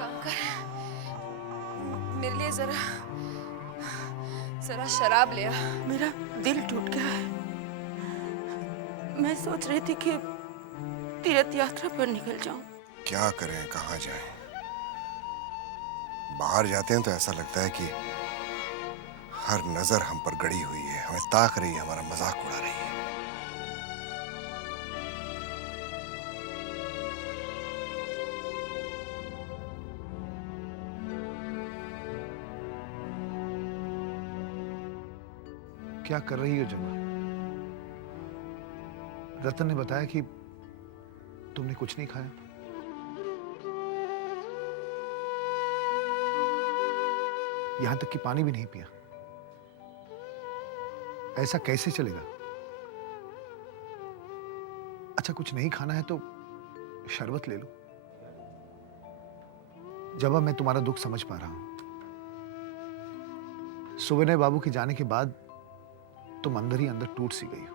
काम कर, मेरे लिए जरा शराब ले आ। मेरा दिल टूट गया है। मैं सोच रही थी कि तीर्थ यात्रा पर निकल जाऊं। क्या करें, कहाँ जाएं? बाहर जाते हैं तो ऐसा लगता है कि हर नजर हम पर गड़ी हुई है, हमें ताक रही है, हमारा मजाक उड़ा रही है। क्या कर रही हो जमा? रतन ने बताया कि तुमने कुछ नहीं खाया। यहां तक कि पानी भी नहीं पिया। ऐसा कैसे चलेगा? अच्छा, कुछ नहीं खाना है तो शरबत ले लो। जब मैं तुम्हारा दुख समझ पा रहा हूं। सुविनय बाबू के जाने के बाद तुम अंदर ही अंदर टूट सी गई हो,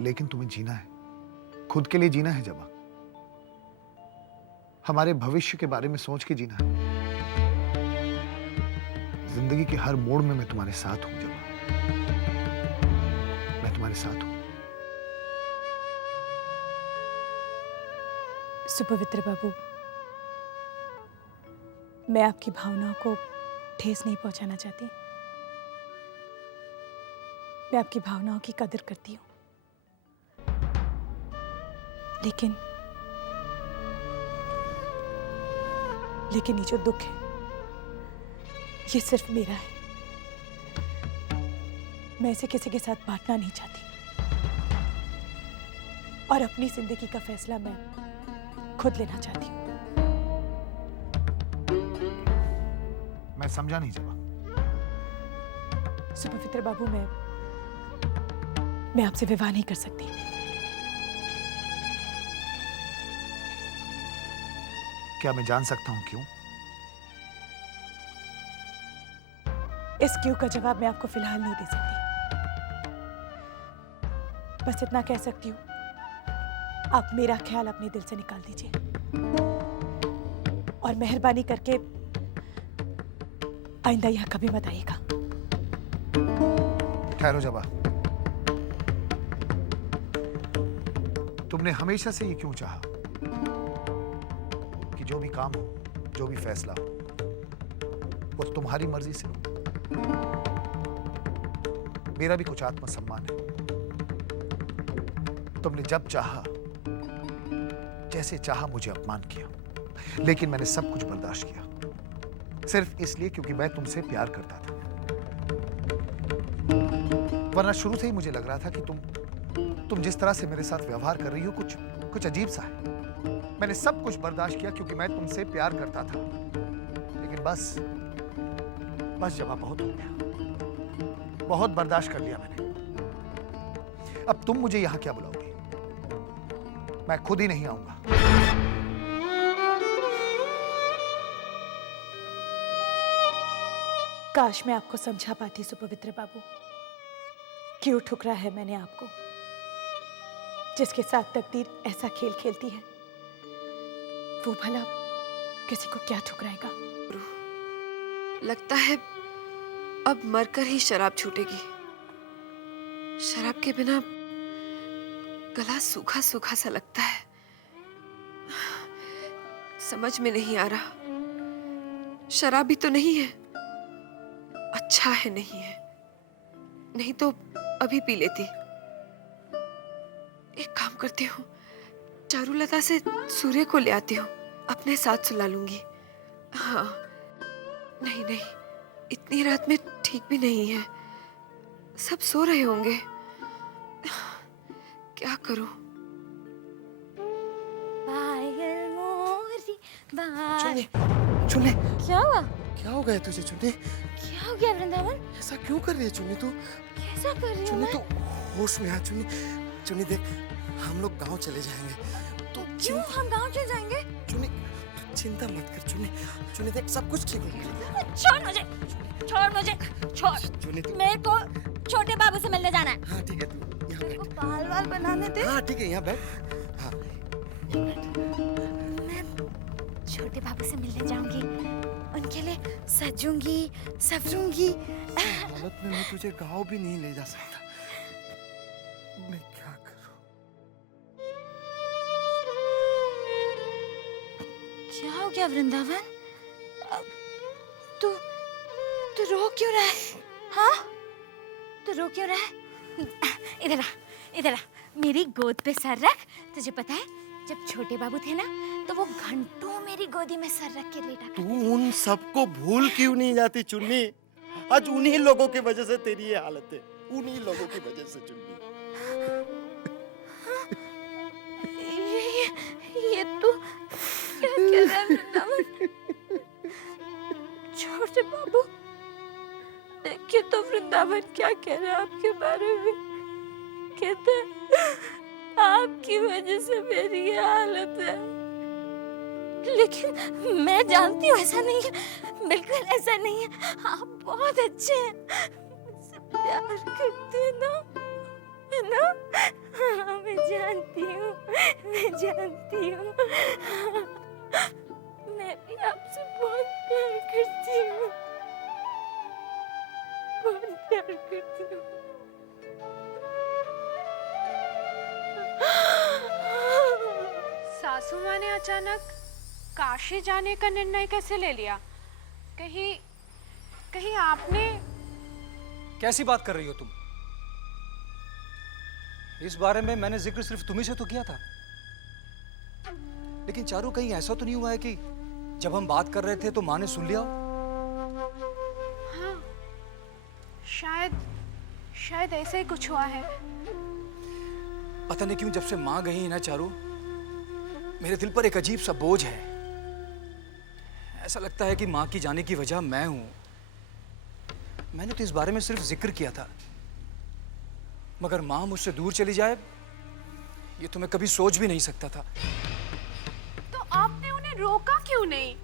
लेकिन तुम्हें जीना है, खुद के लिए जीना है जबा। हमारे भविष्य के बारे में सोच के जीना है। जिंदगी के हर मोड़ में मैं तुम्हारे साथ हूं जबा, मैं तुम्हारे साथ हूं। सुपवित्र बाबू, मैं आपकी भावनाओं को ठेस नहीं पहुंचाना चाहती। मैं आपकी भावनाओं की कदर करती हूं, लेकिन ये जो दुख है, ये सिर्फ मेरा है। मैं इसे किसी के साथ बांटना नहीं चाहती, और अपनी जिंदगी का फैसला मैं खुद लेना चाहती हूँ। मैं समझा नहीं जबा। सुपवित्र बाबू, मैं आपसे विवाह नहीं कर सकती। क्या मैं जान सकता हूं क्यों? इस क्यों का जवाब मैं आपको फिलहाल नहीं दे सकती। बस इतना कह सकती हूँ, आप मेरा ख्याल अपने दिल से निकाल दीजिए, और मेहरबानी करके आइंदा यहां कभी मत आइएगा। ठहरो जबा। तुमने हमेशा से ये क्यों चाहा कि जो भी काम हो, जो भी फैसला हो, वो तुम्हारी मर्जी से हो? मेरा भी कुछ आत्मसम्मान है। तुमने जब चाहा, जैसे चाहा मुझे अपमान किया, लेकिन मैंने सब कुछ बर्दाश्त किया, सिर्फ इसलिए क्योंकि मैं तुमसे प्यार करता था। वरना शुरू से ही मुझे लग रहा था कि तुम जिस तरह से मेरे साथ व्यवहार कर रही हो, कुछ अजीब सा है। मैंने सब कुछ बर्दाश्त किया क्योंकि मैं तुमसे प्यार करता था, लेकिन बस जब बहुत हो गया। बहुत बर्दाश्त कर लिया मैंने। अब तुम मुझे यहां क्या बुलाओगी? मैं खुद ही नहीं आऊंगा। काश मैं आपको समझा पाती सुपवित्र बाबू, क्यों ठुकरा है मैंने आपको। जिसके साथ तकदीर ऐसा खेल खेलती है, वो भला किसी को क्या ठुकराएगा? लगता है अब मरकर ही शराब छूटेगी। शराब के बिना गला सूखा सूखा सा लगता है। समझ में नहीं आ रहा, शराबी तो नहीं है, अच्छा है नहीं है, नहीं तो अभी पी लेती। एक काम करती हूँ, चारुलता से सूर्य को ले आती हूँ, अपने साथ सुला लूंगी। हाँ, नहीं, इतनी रात में ठीक भी नहीं है, सब सो रहे होंगे। क्या करूं? चुन्नी, क्या हुआ? क्या हो गया तुझे चुन्नी? क्या हो गया वृंदावन? ऐसा क्यों कर रही है चुन्नी तू? कैसा कर रही हूँ चुन्नी मैं? तू होश में आ चुन्नी। चुन्नी देख, हम लोग गांव चले जाएंगे। तो क्यों हम गांव चले जाएंगे? चुन्नी चिंता मत कर चुन्नी। चुन्नी देख, सब कुछ ठीक हो गया। छोड़ मुझे, छोड़। चुन्नी तू, मेरे को छोटे बाबू से मिलने जाना है। हाँ ठीक है, तू यहाँ मेरे को बैठ। बाल वाल बनाने दे। हाँ ठीक है, यहाँ बैठ। हाँ यहाँ बैठ। मैं छोटे बाबू से मिलने जाऊंगी, उनके लिए सजूंगी, सवरूंगी। हालत में मैं तुझे गांव भी नहीं ले जा सकता। मैं क्या करूं? क्या हो गया वृंदावन? तू तू रो क्यों रहा है? हाँ, तू रो क्यों रहा है? इधर आ, इधर आ, मेरी गोद पे सर रख। तुझे पता है जब छोटे बाबू थे ना तो वो घंटों मेरी गोदी में सर रख के लेटा तू करते थे। उन सबको भूल क्यों नहीं जाती चुन्नी? आज उन्हीं लोगों की वजह से तेरी ये हालत है, उन्हीं लोगों की वजह से चुन्नी। ये तू क्या कह रहा है वृंदावन? छोटे बाबू, देखिए तो वृंदावन क्या कह रहा है आपके बारे में। कहते हैं आपकी वजह से मेरी ये हालत है, लेकिन मैं जानती हूँ ऐसा नहीं है, बिल्कुल ऐसा नहीं है। आप बहुत अच्छे हैं, मुझसे प्यार करते हैं ना, है ना? हाँ, मैं जानती हूँ, मैं जानती हूँ। मैं भी आपसे बहुत प्यार करती हूँ, बहुत प्यार करती हूँ। सासू माँ ने अचानक काशी जाने का निर्णय कैसे ले लिया? कहीं आपने? कैसी बात कर रही हो तुम? इस बारे में मैंने जिक्र सिर्फ तुम्ही से तो किया था। लेकिन चारू, कहीं ऐसा तो नहीं हुआ है कि जब हम बात कर रहे थे तो माँ ने सुन लिया हो? हाँ, शायद ऐसा ही कुछ हुआ है। पता नहीं क्यों जब से माँ गई है ना चारू, मेरे दिल पर एक अजीब सा बोझ है। ऐसा लगता है कि माँ की जाने की वजह मैं हूं। मैंने तो इस बारे में सिर्फ जिक्र किया था, मगर माँ मुझसे दूर चली जाए ये तो मैं कभी सोच भी नहीं सकता था। तो आपने उन्हें रोका क्यों नहीं?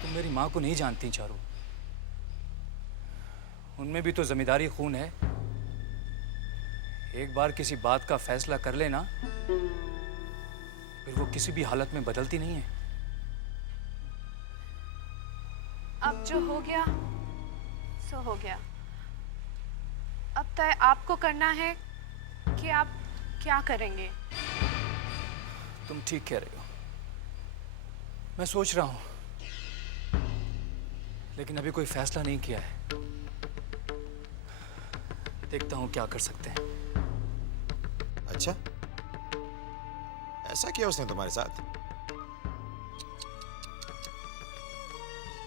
तुम मेरी माँ को नहीं जानती चारू, उनमें भी तो जिम्मेदारी खून है। एक बार किसी बात का फैसला कर लेना फिर वो किसी भी हालत में बदलती नहीं है। अब जो हो गया सो हो गया। अब तय आपको करना है कि आप क्या करेंगे। तुम ठीक कह रहे हो, मैं सोच रहा हूं, लेकिन अभी कोई फैसला नहीं किया है। देखता हूं क्या कर सकते हैं। अच्छा, ऐसा किया उसने तुम्हारे साथ?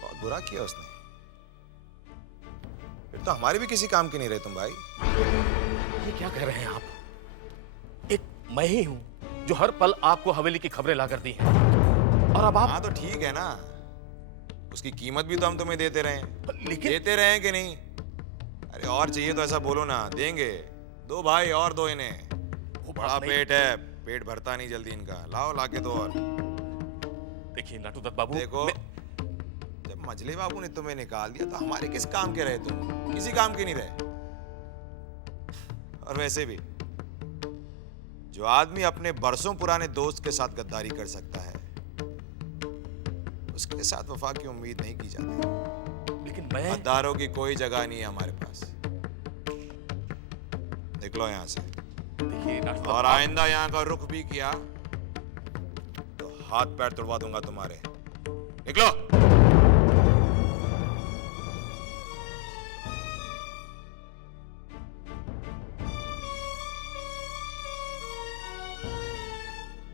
बहुत बुरा किया उसने। फिर तो हमारे भी किसी काम के नहीं रहे तुम भाई। ये क्या कह रहे हैं आप? एक मैं ही हूं जो हर पल आपको हवेली की खबरें ला कर दी हैं, और अब आप? हाँ तो ठीक है ना, उसकी कीमत भी तो हम तुम्हें देते रहे हैं। लेकिन देते रहे कि नहीं? अरे और चाहिए तो ऐसा बोलो ना, देंगे। दो भाई और दो इन्हें। बड़ा पेट है, पेट भरता नहीं जल्दी इनका। लाओ लाके दो और। देखिए नाटू दत्त बाबू, देखो जब मजले बाबू ने तुम्हें निकाल दिया तो हमारे किस काम के रहे तुम? किसी काम के नहीं रहे। और वैसे भी जो आदमी अपने बरसों पुराने दोस्त के साथ गद्दारी कर सकता है उसके साथ वफा की उम्मीद नहीं की जाती। लेकिन मैं? गद्दारों की कोई जगह नहीं है हमारे पास। निकलो यहां से। देखिए और आइंदा यहाँ का रुख भी किया तो हाथ पैर तोड़वा दूंगा तुम्हारे। निकलो।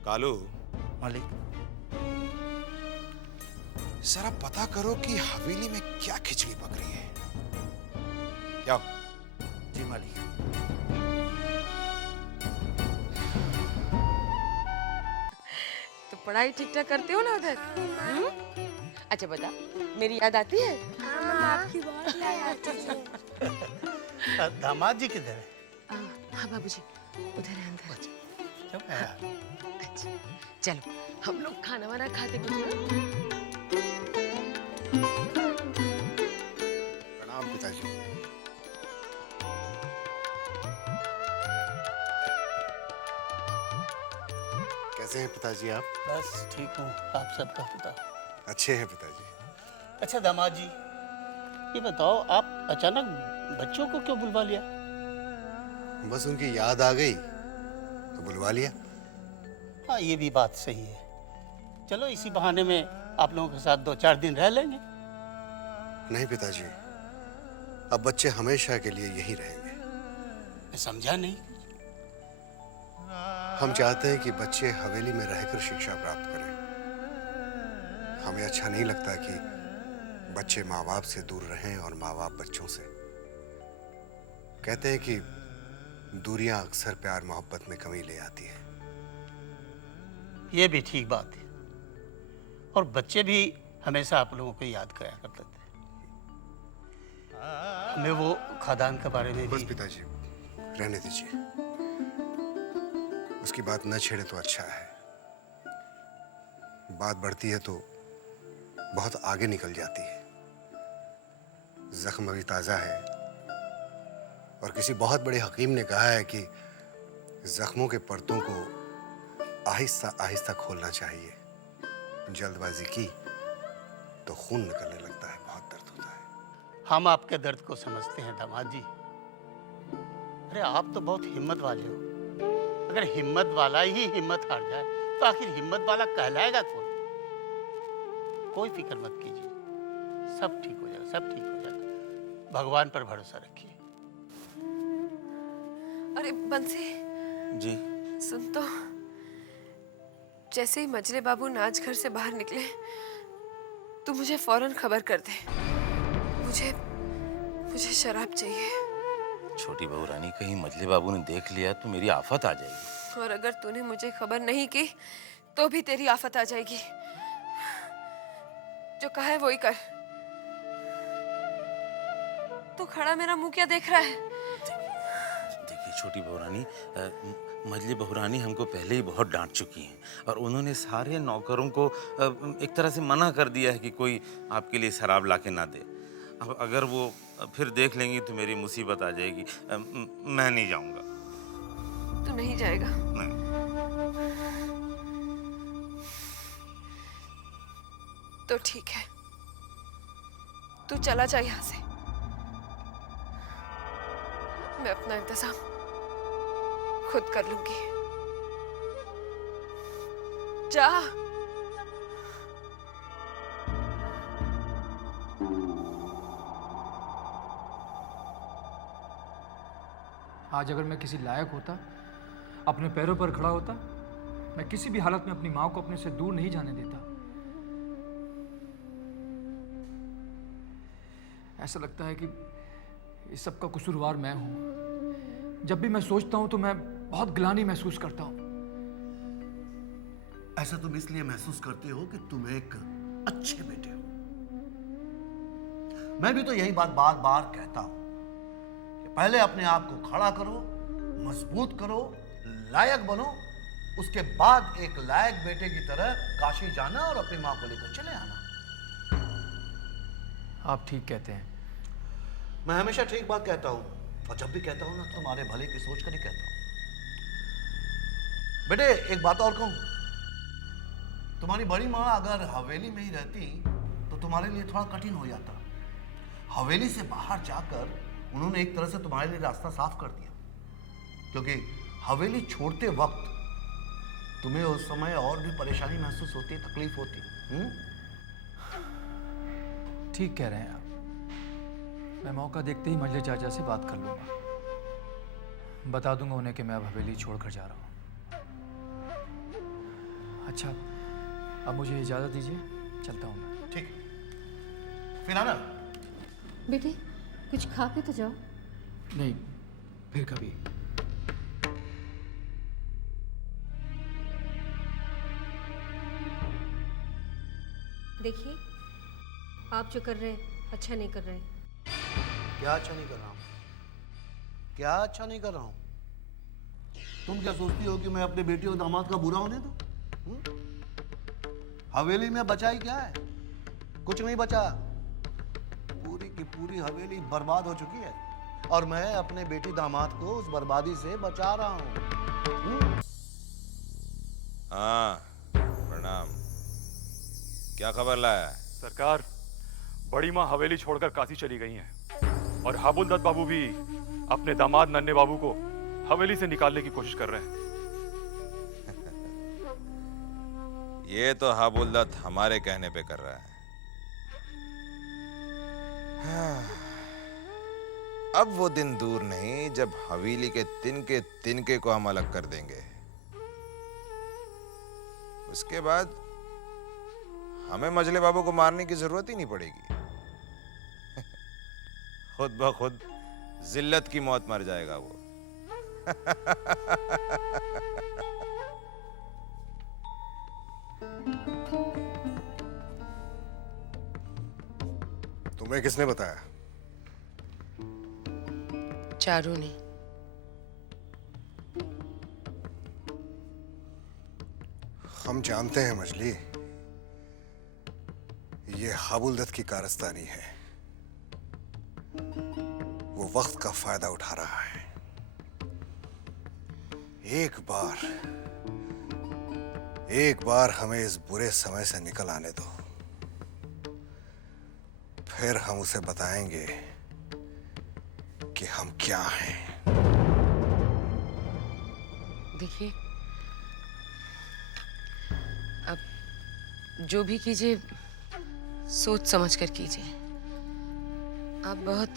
कालू, मालिक, जरा पता करो कि हवेली में क्या खिचड़ी पक रही है। क्या? जी मालिक। तो पढ़ाई ठीक ठाक करते हो ना उधर? अच्छा बता, मेरी याद आती है? आपकी बहुत याद आती है। दामाद जी किधर है? हाँ बाबूजी, उधर है अंदर। क्यों आया? अच्छा, चलो हम लोग खाना वाना खाते कुछ ना? प्रणाम पिताजी। कैसे हैं पिताजी आप? बस ठीक हूँ, आप सबका बताओ। अच्छे हैं पिताजी। अच्छा दामाद जी, ये बताओ आप अचानक बच्चों को क्यों बुलवा लिया? बस उनकी याद आ गई तो बुलवा लिया। हाँ ये भी बात सही है। चलो इसी बहाने में आप लोगों के साथ 2-4 दिन रह लेंगे। नहीं पिताजी, अब बच्चे हमेशा के लिए यहीं रहेंगे। मैं समझा नहीं। हम चाहते हैं कि बच्चे हवेली में रहकर शिक्षा प्राप्त करें। हमें अच्छा नहीं लगता कि बच्चे माँ बाप से दूर रहें और माँ बाप बच्चों से। कहते हैं कि दूरियां अक्सर प्यार मोहब्बत में कमी ले आती है। ये भी ठीक बात है। और बच्चे भी हमेशा आप लोगों को याद कराया करते थे। हमें वो खादान के बारे में बस पिताजी रहने दीजिए, उसकी बात न छेड़े तो अच्छा है। बात बढ़ती है तो बहुत आगे निकल जाती है। जख्म अभी ताजा है और किसी बहुत बड़े हकीम ने कहा है कि जख्मों के परतों को आहिस्ता आहिस्ता खोलना चाहिए। जल्दबाजी की तो खून निकलने लगता है, बहुत दर्द होता है। हम आपके दर्द को समझते हैं दामाद जी। अरे आप तो बहुत हिम्मत वाले हो। अगर हिम्मत वाला ही हिम्मत हार जाए तो आखिर हिम्मत वाला कहलाएगा कौन? कोई फिक्र मत कीजिए, सब ठीक हो जाएगा, सब ठीक हो जाएगा। भगवान पर भरोसा रखिए। अरे बंसी जी सुन तो, जैसे ही मजले बाबू नाच घर से बाहर निकले तू मुझे फौरन खबर कर दे। मुझे शराब चाहिए। छोटी बहू रानी, कहीं मजले बाबू ने देख लिया तो मेरी आफत आ जाएगी। और अगर तूने मुझे खबर नहीं की तो भी तेरी आफत आ जाएगी। जो कहा है वही कर। तू खड़ा मेरा मुंह क्या देख रहा है? देखिए छोटी बहू रानी, मजली बहू रानी हमको पहले ही बहुत डांट चुकी हैं और उन्होंने सारे नौकरों को एक तरह से मना कर दिया है कि कोई आपके लिए शराब लाके ना दे। अब अगर वो फिर देख लेंगी तो मेरी मुसीबत आ जाएगी। मैं नहीं जाऊंगा। तू नहीं जाएगा? नहीं। तो ठीक है, तू चला जा यहां से। मैं अपना इंतजाम खुद कर लूंगी। जा। आज अगर मैं किसी लायक होता, अपने पैरों पर खड़ा होता, मैं किसी भी हालत में अपनी माँ को अपने से दूर नहीं जाने देता। ऐसा लगता है कि इस सब का कसूरवार मैं हूं। जब भी मैं सोचता हूं तो मैं बहुत ग्लानि महसूस करता हूं। ऐसा तुम इसलिए महसूस करते हो कि तुम एक अच्छे बेटे हो। मैं भी तो यही बात बार बार कहता हूं कि पहले अपने आप को खड़ा करो, मजबूत करो, लायक बनो, उसके बाद एक लायक बेटे की तरह काशी जाना और अपनी मां को लेकर चले आना। आप ठीक कहते हैं। मैं हमेशा ठीक बात कहता हूं और जब भी कहता हूं ना तुम्हारे भले की सोच कर ही कहता हूं। बेटे एक बात और कहूं, तुम्हारी बड़ी माँ अगर हवेली में ही रहती तो तुम्हारे लिए थोड़ा कठिन हो जाता। हवेली से बाहर जाकर उन्होंने एक तरह से तुम्हारे लिए रास्ता साफ कर दिया, क्योंकि हवेली छोड़ते वक्त तुम्हें उस समय और भी परेशानी महसूस होती, तकलीफ होती। ठीक कह रहे हैं आप। मैं मौका देखते ही मजले चाचा से बात कर लूंगा। बता दूंगा उन्हें कि मैं अब हवेली छोड़कर जा रहा हूँ। अच्छा, अब मुझे इजाजत दीजिए, चलता हूँ मैं। ठीक, फिर आना। बेटे कुछ खा के तो जाओ। नहीं, फिर कभी। देखिए, आप जो कर रहे हैं अच्छा नहीं कर रहे हैं। क्या अच्छा नहीं कर रहा हूं? क्या अच्छा नहीं कर रहा हूं? तुम क्या सोचती हो कि मैं अपने बेटे और दामाद का बुरा होने दूं? हवेली में बचा ही क्या है? कुछ नहीं बचा। पूरी की पूरी हवेली बर्बाद हो चुकी है और मैं अपने बेटी दामाद को उस बर्बादी से बचा रहा हूं। हाँ प्रणाम। क्या खबर लाया है? सरकार, बड़ी माँ हवेली छोड़कर काशी चली गई हैं और हाबुलदत्त बाबू भी अपने दामाद नन्हे बाबू को हवेली से निकालने की कोशिश कर रहे हैं। ये तो हाबुलदत्त हमारे कहने पे कर रहा है। हाँ, अब वो दिन दूर नहीं जब हवेली के तिनके को हम अलग कर देंगे। उसके बाद हमें मजले बाबू को मारने की जरूरत ही नहीं पड़ेगी। खुद ब खुद जिल्लत की मौत मर जाएगा वो। तुम्हें किसने बताया? चारू ने। हम जानते हैं मजली, ये हाबुलदत्त की कारस्तानी है। वो वक्त का फायदा उठा रहा है। एक बार हमें इस बुरे समय से निकल आने दो, फिर हम उसे बताएंगे कि हम क्या हैं। देखिए, अब जो भी कीजिए सोच समझ कर कीजिए। आप बहुत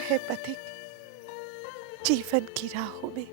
है पथिक जीवन की राहों में।